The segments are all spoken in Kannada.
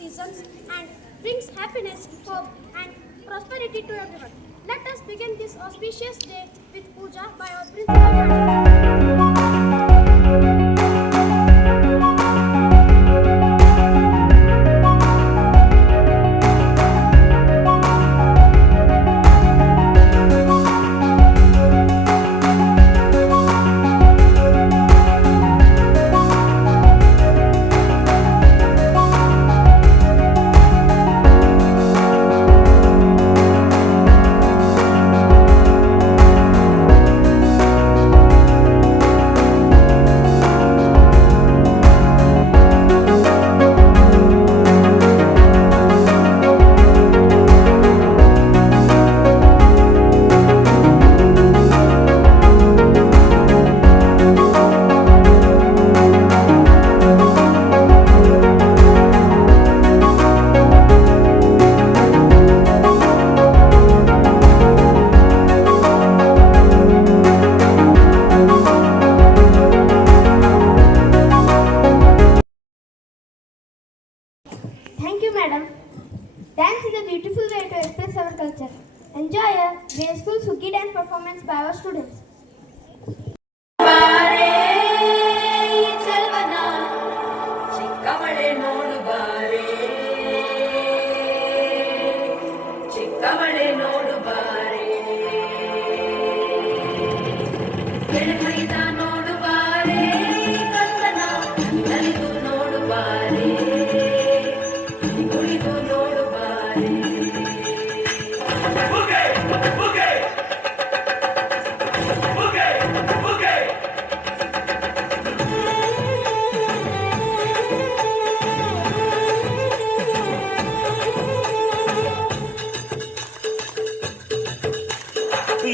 seasons and brings happiness, hope, and prosperity to everyone. Let us begin this auspicious day with puja by our principal. Thank you, madam. Dance is a beautiful way to express our culture. Enjoy a graceful Suki dance performance by our students.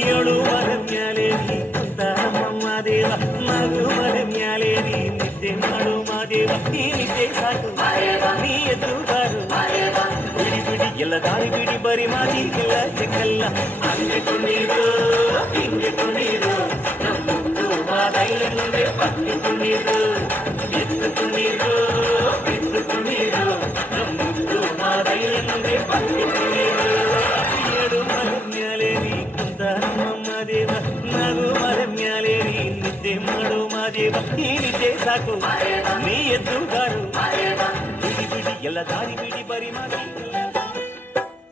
ಏಳು ಮರ ಮ್ಯಾಲೆ ನೀ ಕುಂತಾರ ಮಾದೇವ ಮಗು ಮರ ಮ್ಯಾಲೆ ನೀ ನಿದ್ದೆ ಮಾಡು ಮಾದೇವ ಈ ನಿದ್ದೆ ಸಾಕು ನೀ ಎದ್ದುಗಾರು ಬಿಡಿ ಬಿಡಿ ಎಲ್ಲ ದಾರಿ ಬಿಡಿ ಬರಿ ಮಾದಿ ಎಲ್ಲ ಸಿಕ್ಕಲ್ಲ ಹಂಗೆ ಕುಣೀರು ಹಿಂಗೆ ಕುಣೀರು ನಮ್ಮೊಂದು ಮಾದೈಲೇ ಪತ್ತಿ ಕುಣೀರು ಎದ್ದು ಕುಣೀರು ಬಿದ್ದು ಕುಣೀರು ನಮ್ಮೊಂದು ಮಾದೈಲೇ ಪತ್ತಿ ಕುಣೀರು ಏಳು ಮರ ಮ್ಯಾಲೆ ನೀ ಮಾದೇವ ನಗು ಮರ ಮ್ಯಾಲೆ ನೀ ನಿದ್ದೆ ಮಾಡು ಮಾದೇವ ಈ ನಿದ್ದೆ ಸಾಕು ನೀ ಎದ್ದುಗಾರು ಬಿಡಿ ಬಿಡಿ ಎಲ್ಲ ದಾರಿ ಬಿಡಿ ಬರಿ ಮಾದಿ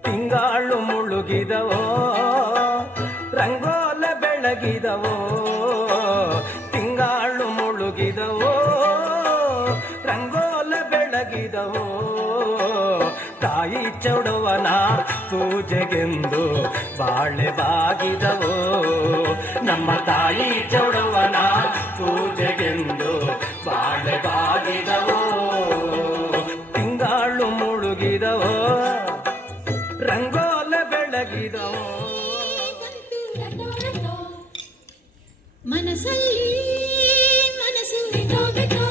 ತಿಂಗಾಳು ಮುಳುಗಿದವೋ ರಂಗೋಲ ಬೆಳಗಿದವೋ ತಿಂಗಾಳು ಮುಳುಗಿದವೋ ರಂಗೋಲ ಬೆಳಗಿದವೋ ತಾಯಿ ಚೌಡವನ ಪೂಜೆಗೆಂದು ಬಾಳೆ ಬಾಗಿದವೋ ನಮ್ಮ ತಾಯಿ ಚೌಡವನ ಪೂಜೆಗೆಂದು ಬಾಳೆ ಬಾಗಿದವೋ ತಿಂಗಾಳು ಮುಳುಗಿದವೋ ರಂಗೋಲ ಬೆಳಗಿದವೋ ಮನಸ್ಸಲ್ಲಿ ಮನಸ್ಸು ಬಿಟ್ಟೋ ಬಿಟ್ಟೋ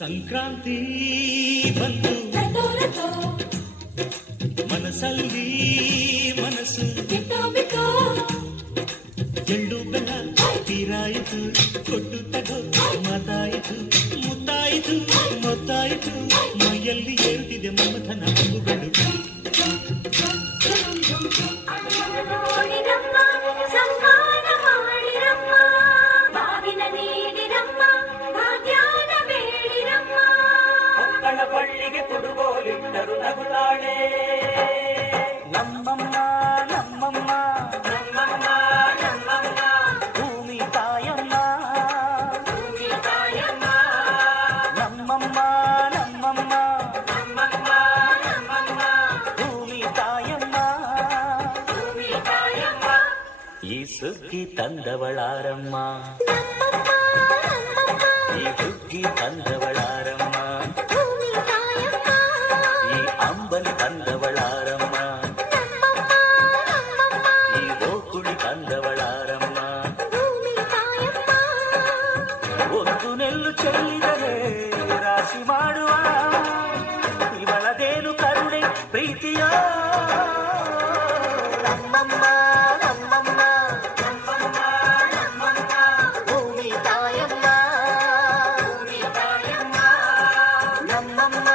ಸಂಕ್ರಾಂತಿ ಬಂತು ಮನಸ್ಸಲ್ಲಿ ಮನಸ್ಸು ಎಳ್ಳು ಬೆಲ್ಲ ತೀರಾಯಿತು ಕೊಟ್ಟು ತಗೋ ಮಾತಾಯಿತು ಮುತ್ತಾಯಿತು ಮೊತ್ತಾಯಿತು ಮೈಯಲ್ಲಿ ಏರುತ್ತಿದೆ ಮಮಥನ ಮಗುಗಳು ಬಳ್ಳಿಗೆ ಕುಡುಗೋಲಿಟ್ಟರು ನಗುತ್ತಾಳೆ ನಮ್ಮಮ್ಮ ನಮ್ಮಮ್ಮ ನಮ್ಮಮ್ಮ ನಮ್ಮಮ್ಮ ಭೂಮಿ ತಾಯಮ್ಮ ನಮ್ಮಮ್ಮ ನಮ್ಮಮ್ಮ ನಮ್ಮಮ್ಮ ನಮ್ಮಮ್ಮ ಭೂಮಿ ತಾಯಮ್ಮ ಈ ಸುಗ್ಗಿ ತಂದವಳಾರಮ್ಮ ಈ ಹುಗ್ಗಿ ತಂದವಳಾರಮ್ಮ ಈ ಅಂಬಲಿ ತಂದವಳಾರಮ್ಮ, ನಮ್ಮಮ್ಮ ನಮ್ಮಮ್ಮ ಈ ಗೋಕುಳಿ ತಂದವಳಾರಮ್ಮ. ಭೂಮಿ ತಾಯಮ್ಮ ಒಂದು ನೆಲ್ಲು ಚೆಲ್ಲಿದರೆ ರಾಶಿ ಮಾಡುವ ಇವಳದೇನು ಕರುಣೆ ಪ್ರೀತಿಯ ನಮ್ಮಮ್ಮ ನಮ್ಮಮ್ಮ ನಮ್ಮಮ್ಮ ನಮ್ಮಮ್ಮ ಭೂಮಿ ತಾಯಮ್ಮ, ಭೂಮಿ ತಾಯಮ್ಮ ನಮ್ಮಮ್ಮ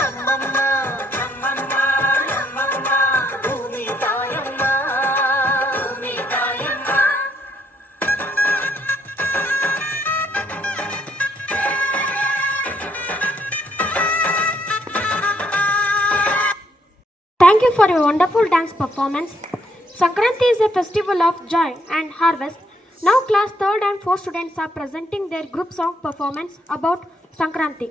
ನಮ್ಮಮ್ಮ ನಮ್ಮಮ್ಮ ನಮ್ಮಮ್ಮ ಭೂಮಿ ತಾಯಮ್ಮ, ಭೂಮಿ ತಾಯಮ್ಮ. Thank you for your wonderful dance performance. Sankranti is a festival of joy and harvest. Now class 3rd and 4th students are presenting their group song performance about Sankranti.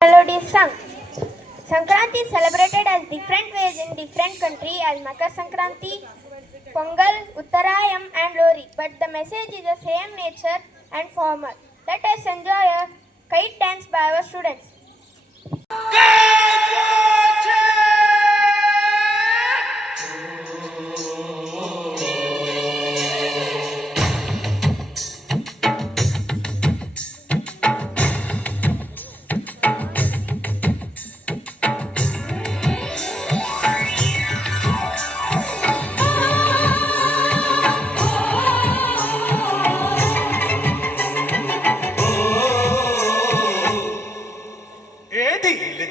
Melody sung. Sankranti is celebrated as different ways in different countries as Makar Sankranti, Pongal, Uttarayam and Lori, but the message is the same nature and formal. Let us enjoy a kite dance by our students.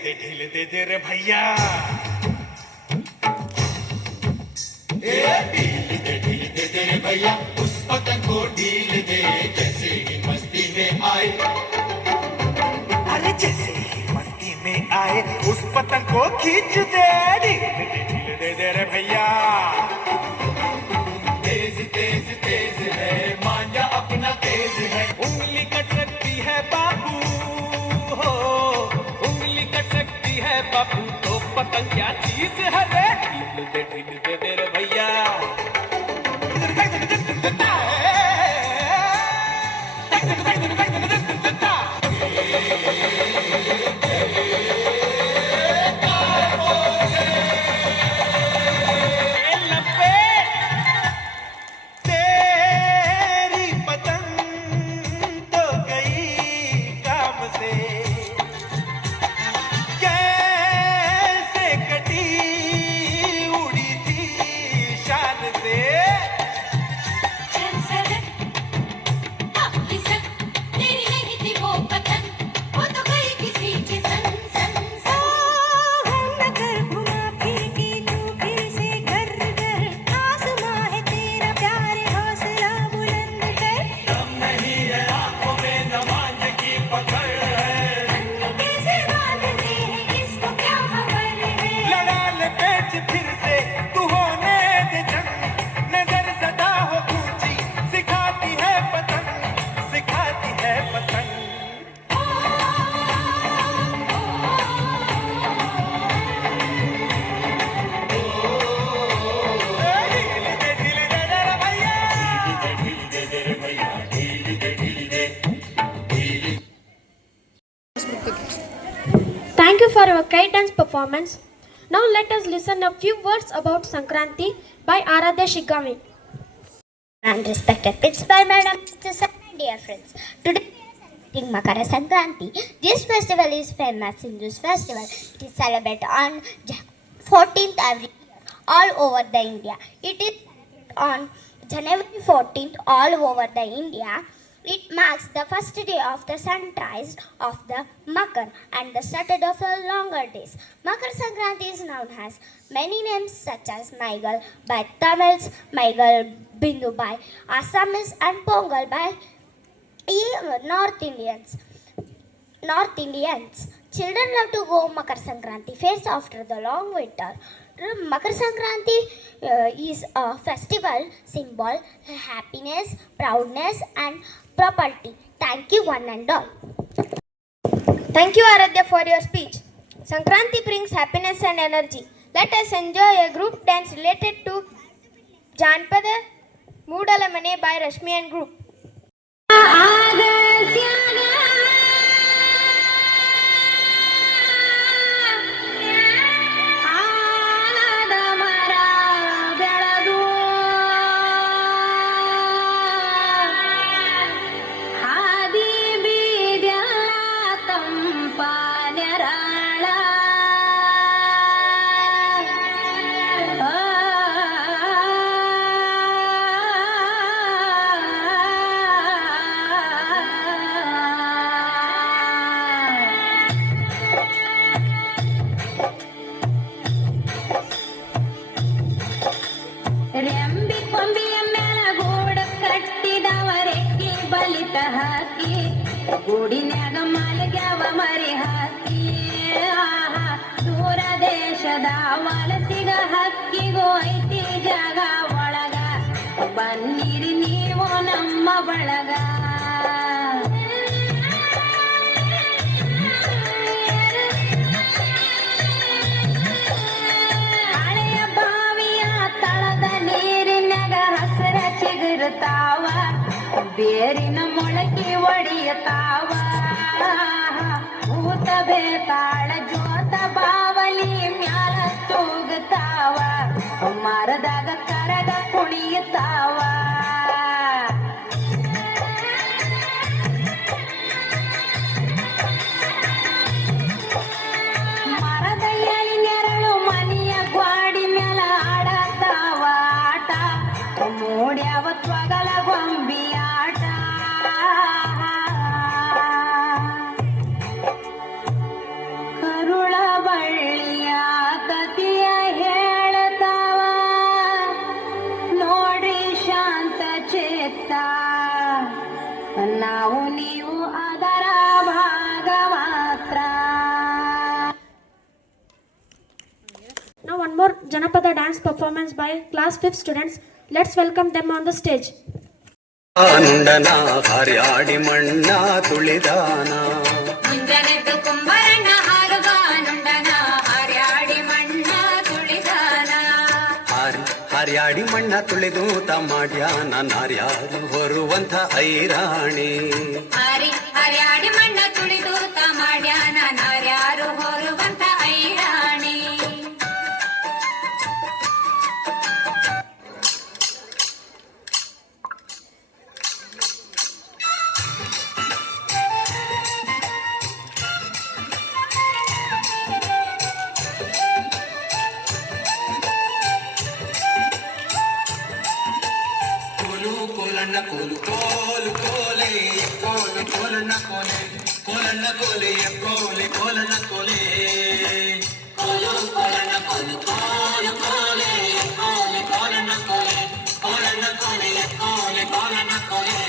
ढील दे रे भैया, ढील दे रे भैया, उस पतंग को ढील दे जैसे ही मस्ती में आए। अरे जैसे ही मस्ती में आए उस पतंग को खींच दे, ढील दे रे भैया। तेज तेज तेज है मांझा अपना तेज होटल क्या चीज है रे ढील दे तेरे भैया तेरी पतंग तो गई काम से कैसे कटी उड़ी थी शान से तेरी नहीं थी वो पतंग वो तो गई किसी के संग संग संग नगर घुमा फिर के तू फिर से घर घर आसमां है तेरा प्यार हौसला बुलंद कर दम नहीं है आंखों में नमाज की पकड़ है कैसे बांधते हैं किसको क्या खबर है लड़ा ले पेच फिर से तू होने दे जंग नजर सदा हो ऊंची सिखाती है पतंग Thank you for your kite dance performance. Now let us listen a few words about Sankranti by Aradhya Shigami. And respected principal madam, dear friends, today we are celebrating Makara Sankranti. This festival is famous Hindu festival. It is celebrated on 14th every year all over the India. It is celebrated on January 14th all over the India. It marks the first day of the sunrise of the Makar and the started of the longer days. Makar Sankranti is known as many names such as Maigal by Tamils, Maigal Bindu by Assamese and Pongal by North Indians. Children love to go Makar Sankranti fairs after the long winter. Makar Sankranti is a festival symbol happiness, proudness and property. Thank you one and all. Thank you, Aradhya, for your speech. Sankranti brings happiness and energy. Let us enjoy a group dance related to Janpada Moodalamane by Rashmi and group. ರೆಂಬಿ ಕೊಂಬಿಯ ಮ್ಯಾಲ ಗೂಡ ಕಟ್ಟಿದವರೆಕ್ಕೆ ಬಲಿತ ಹಾಕಿ ಗೂಡಿನ್ಯಾಗ ಮಾಲ್ಗ್ಯಾವ ಮರಿ ಹಾಕಿ ದೂರ ದೇಶದ ವಲಸಿಗ ಹಕ್ಕಿಗೂ ಐತಿ ಜಾಗ ಒಳಗ ಬನ್ನಿರಿ ನೀವು ನಮ್ಮ ಬಳಗ ಹಳೆಯ ಬಾವಿಯ ತಳದ ನೀರಿನಾಗ ಹಸರ ಚಿಗುರುತ್ತಾವ ಬೇರಿನ ಮೊಳಕೆ ಒಡೆಯತಾವ ಊತ ಬೇತಾಳ ಜೋತ ಬಾವಲಿ ಮ್ಯಾಲ ತೂಗುತ್ತಾವ ಮರದಾಗ ಕರಗ ಕುಣಿಯುತ್ತಾವ ಮರದ ಎಳಿ ನೆರಳು ಮನೆಯ ಗ್ವಾಡಿ ಮ್ಯಾಲ ಆಡತಾವ ಆಟ ಮೂಡ್ಯಾವ ತ್ವಗಲ ಗೊಂಬಿ ಆಟ ಕರುಳ ಬಳ್ಳಿಯ ಕತಿಯ ಹೇಳ್ತಾವ ನೋಡ್ರಿ ಶಾಂತ ಚೇತ ನಾವು ನೀವು ಅದರ ಭಾಗ ಮಾತ್ರ Now one more Janapada dance performance by class 5th students. Let's welcome them on the stage. ಆನುಂಡನ ಹರ್ಯಾಡಿ ಮಣ್ಣ ತುಳಿದಾನ ಮುಂಜಾನೆದ್ದು ಕುಂಬರಣ್ಣ ಹಾರುಗ ನುಂಡನ ಹಾರ್ಯಾಡಿ ಮಣ್ಣ ಹಾರ್ಯಾಡಿ ಮಣ್ಣ ತುಳಿದೂತ ಮಾಡ್ಯಾನ ನಾರ್ಯಾರು ಹೊರುವಂಥ ಐರಾಣಿ. ಹರ್ಯಾಡಿ ಮಣ್ಣ ತುಳಿದೂತ ಮಾಡ್ಯಾನ ನಾರ್ಯಾರು ಹೊರುವಂಥ ಐರಾಣಿ. ಕೋಲಣ್ಣ ಕೋಲು ಕೋಲು ಕೋಲೆ ಕೋಲು ಕೋಲಣ್ಣ ಕೋಲೆ ಕೋಲಣ್ಣ ಕೋಲೆ ಕೋಲೆ ಕೋಲಣ್ಣ ಕೋಲೆ ಕೋಲು ಕೋಲಣ್ಣ ಕೋಲು ಕೋಲು ಕೋಲೆ ಕೋಲೆ ಕೋಲಣ್ಣ ಕೋಲೆ ಕೋಲಣ್ಣ ಕೋಲೆ ಕೋಲೆ ಕೋಲಣ್ಣ ಕೋಲೆ.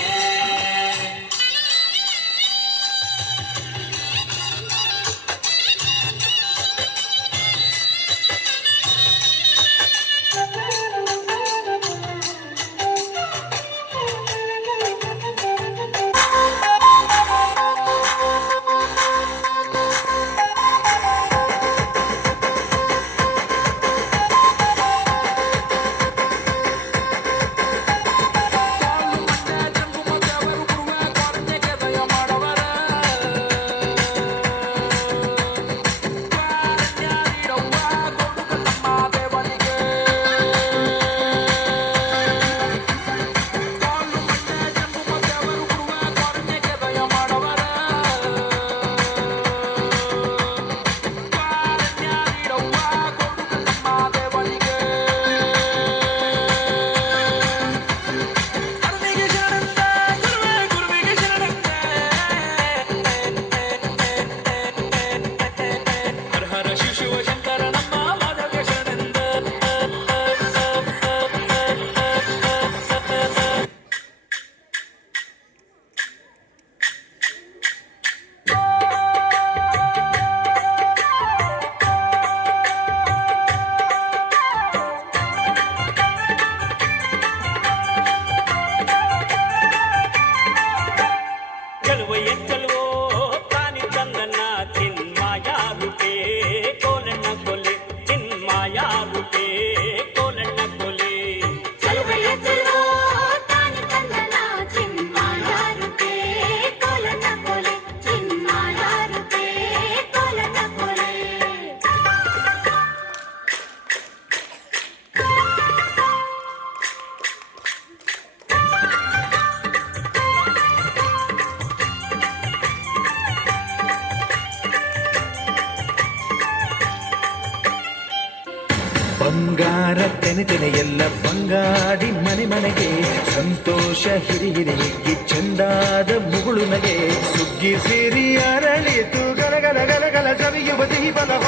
ಬಂಗಾರ ತೆನೆ ತೆನೆ ಎಲ್ಲ ಬಂಗಾಡಿ ಮನೆ ಮನೆಗೆ ಸಂತೋಷ ಹಿರಿ ಹಿರಿಗಿ ಚಂದಾದ ಮುಗುಳು ನಗೆ ಸುಗ್ಗಿ ಸೇರಿ ಅರಳಿತು ಗಲಗಲ ಗಲಗಲ ಸವಿಯುವ ಸಿಹಿ ಬಲವ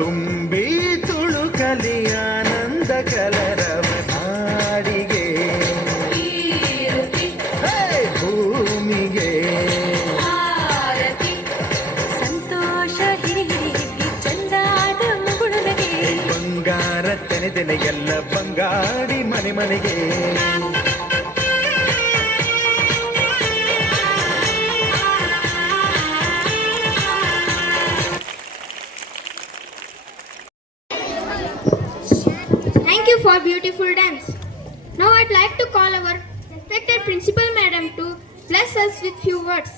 ತುಂಬಿ ತುಳುಕಲಿ ಆನಂದ ಕಲರವ ನಾಡಿಗೆ ಭೂಮಿಗೆ ಸಂತೋಷ ಹಿರಿ ಹಿರಿಗಿ ಚಂದಾದ ಮುಗುಳುನಗೆ ಬಂಗಾರ ತೆನೆ ತೆನೆ ಎಲ್ಲ ಬಂಗಾಡಿ ಮನೆ ಮನೆಗೆ. Thank you for beautiful dance. Now I'd like to call our respected principal madam to bless us with few words.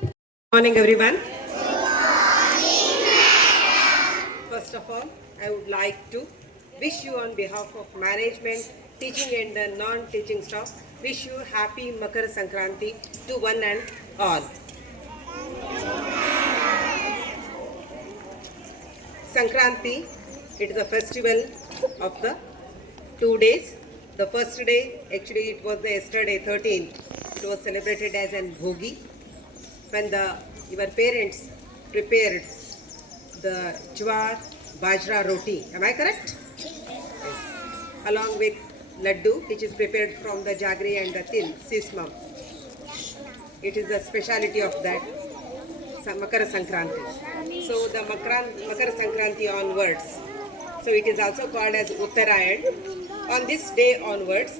Good morning, everyone. First of all, I would like to wish you on behalf of management, teaching and the non-teaching staff, wish you happy Makar Sankranti to one and all. Sankranti, it is a festival of the 2 days. The first day, actually it was the yesterday 13th, it was celebrated as an Bhogi, when your parents prepared the jwar bajra roti. Am I correct? Yes. Along with laddu, which is prepared from the jaggery and the til, sismam. It is the speciality of that Makara Sankranti. So the Makara Sankranti onwards, so it is also called as Uttarayan. On this day onwards,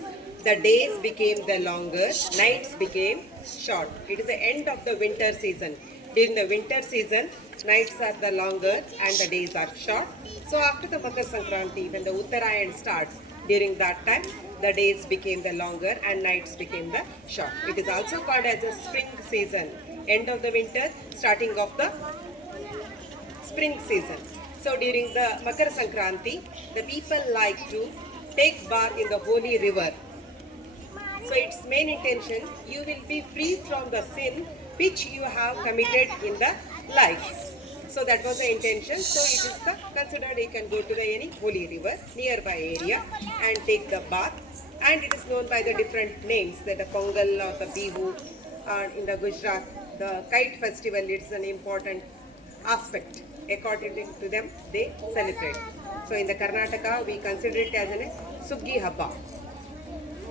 the days became the longer, nights became short. It is the end of the winter season. During the winter season, nights are the longer and the days are short. So after the Makar Sankranti, when the Uttarayan starts, during that time, the days became the longer and nights became the short. It is also called as a spring season. End of the winter, starting of the spring season. So during the Makar Sankranti, the people like to take bath in the holy river. So its main intention, you will be free from the sin which you have committed in the life. So that was the intention. So it is considered you can go to the any holy river nearby area and take the bath. And it is known by the different names, that the Pongal or the Bihu. In the Gujarat, the kite festival is an important aspect. According to them, they celebrate. So in the Karnataka, we consider it as a Suggi Habba.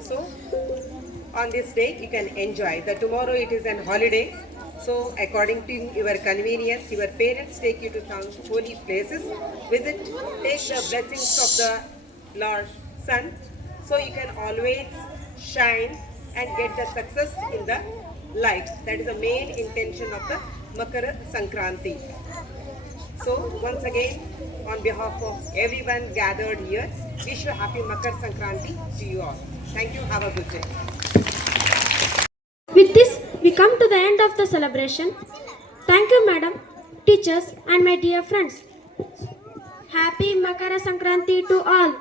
So on this day, you can enjoy. The tomorrow it is an holiday. So according to your convenience, your parents take you to some holy places, visit, take the blessings of the Lord Sun. So you can always shine and get the success in the life. That is the main intention of the Makara Sankranti. So once again, on behalf of everyone gathered here, wish you happy Makar Sankranti to you all. Thank you. Have a good day. With this, we come to the end of the celebration. Thank you, madam, teachers, and my dear friends. Happy Makara Sankranti to all.